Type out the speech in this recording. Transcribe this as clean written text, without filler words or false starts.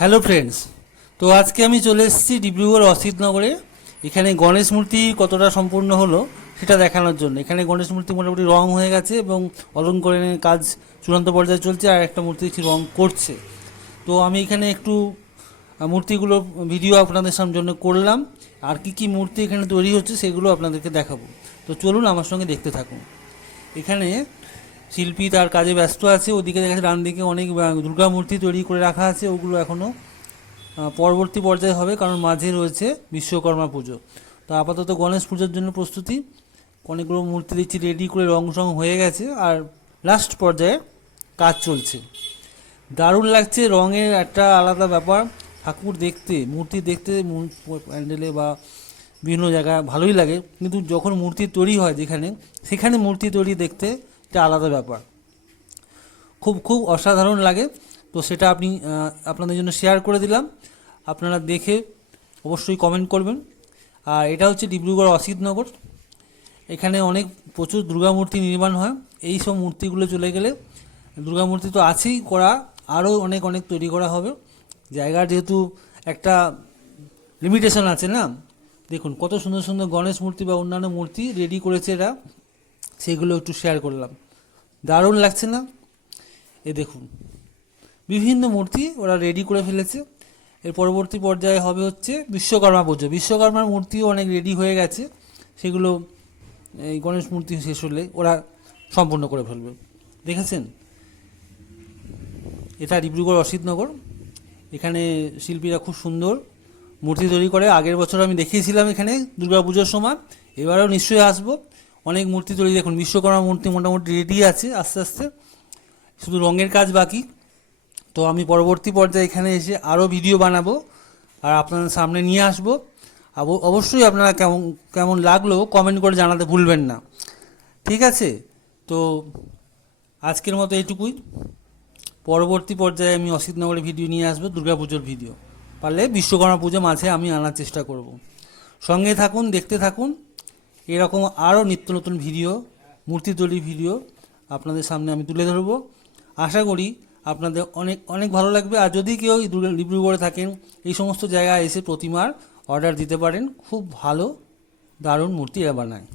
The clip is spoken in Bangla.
হ্যালো ফ্রেন্ডস, তো আজকে আমি চলে এসেছি ডিব্রুগড় অসিতনগরে। এখানে গণেশ মূর্তি কতটা সম্পূর্ণ হলো সেটা দেখানোর জন্য। এখানে গণেশ মূর্তি মোটামুটি রং হয়ে গেছে এবং অলঙ্করণের কাজ চূড়ান্ত পর্যায়ে চলছে, আর একটা মূর্তি রং করছে। তো আমি এখানে একটু মূর্তিগুলো ভিডিও আপনাদের সামনে জন্য করলাম, আর কি কি মূর্তি এখানে তৈরি হচ্ছে সেগুলো আপনাদেরকে দেখাবো। তো চলুন আমার সঙ্গে দেখতে থাকুন। এখানে শিল্পী তার কাজে ব্যস্ত আছে। ওদিকে দেখা যাচ্ছে ডান দিকে অনেক দুর্গা মূর্তি তৈরি করে রাখা আছে, ওগুলো এখনও পরবর্তী পর্যায়ে হবে, কারণ মাঝে রয়েছে বিশ্বকর্মা পুজো। তো আপাতত গণেশ পুজোর জন্য প্রস্তুতি। অনেকগুলো মূর্তি দেখছি রেডি করে রং হয়ে গেছে, আর লাস্ট পর্যায়ে কাজ চলছে। দারুণ লাগছে, রঙের একটা আলাদা ব্যাপার। ঠাকুর দেখতে, মূর্তি দেখতে প্যান্ডেলে বা বিভিন্ন জায়গায় ভালোই লাগে, কিন্তু যখন মূর্তি তৈরি হয় সেখানে মূর্তি তৈরি দেখতে একটা আলাদা ব্যাপার, খুব খুব অসাধারণ লাগে। তো সেটা আপনাদের জন্য শেয়ার করে দিলাম। আপনারা দেখে অবশ্যই কমেন্ট করবেন। আর এটা হচ্ছে ডিব্রুগড় অসিতনগর। এখানে প্রচুর দুর্গা মূর্তি নির্মাণ হয়। এই সব মূর্তিগুলো চলে গেলে, দুর্গা মূর্তি তো আছেই করা, আরও অনেক অনেক তৈরি করা হবে। জায়গার যেহেতু একটা লিমিটেশন আছে না, দেখুন কত সুন্দর সুন্দর গণেশ মূর্তি বা অন্যান্য মূর্তি রেডি করেছে এরা, সেগুলো একটু শেয়ার করলাম। দারুণ লাগছে না? এ দেখুন, বিভিন্ন মূর্তি ওরা রেডি করে ফেলেছে। এর পরবর্তী পর্যায়ে হবে হচ্ছে বিশ্বকর্মা পুজো। বিশ্বকর্মার মূর্তিও অনেক রেডি হয়ে গেছে, সেগুলো এই গণেশ মূর্তি শেষ হলে ওরা সম্পূর্ণ করে ফেলবে। দেখেছেন, এটা ডিব্রুগড় অসিতনগর। এখানে শিল্পীরা খুব সুন্দর মূর্তি তৈরি করে। আগের বছর আমি দেখিয়েছিলাম এখানে দুর্গা পুজোর সময়, এবারেও নিশ্চয়ই আসবো। অনেক মূর্তি তৈরি, দেখুন বিশ্বকর্মা মূর্তি মোটামুটি রেডি আছে আস্তে আস্তে, শুধু রঙের কাজ বাকি। তো আমি পরবর্তী পর্যায়ে এখানে এসে আরও ভিডিও বানাবো আর আপনাদের সামনে নিয়ে আসবো। অবশ্যই আপনারা কেমন কেমন লাগলো কমেন্ট করে জানাতে ভুলবেন না, ঠিক আছে? তো আজকের মতো এইটুকুই। পরবর্তী পর্যায়ে আমি অসিতনগরের ভিডিও নিয়ে আসবো, দুর্গাপুজোর ভিডিও। পারলে বিশ্বকর্মা পুজো মাঝে আমি আনার চেষ্টা করব। সঙ্গে থাকুন, দেখতে থাকুন। এরকম আরও নিত্য নতুন ভিডিও, মূর্তি তৈরির ভিডিও আপনাদের সামনে আমি তুলে ধরবো। আশা করি আপনাদের অনেক অনেক ভালো লাগবে। আর যদি কেউ ডিব্রুগড়ে থাকেন, এই সমস্ত জায়গায় এসে প্রতিমার অর্ডার দিতে পারেন। খুব ভালো দারুণ মূর্তি এরা বানায়।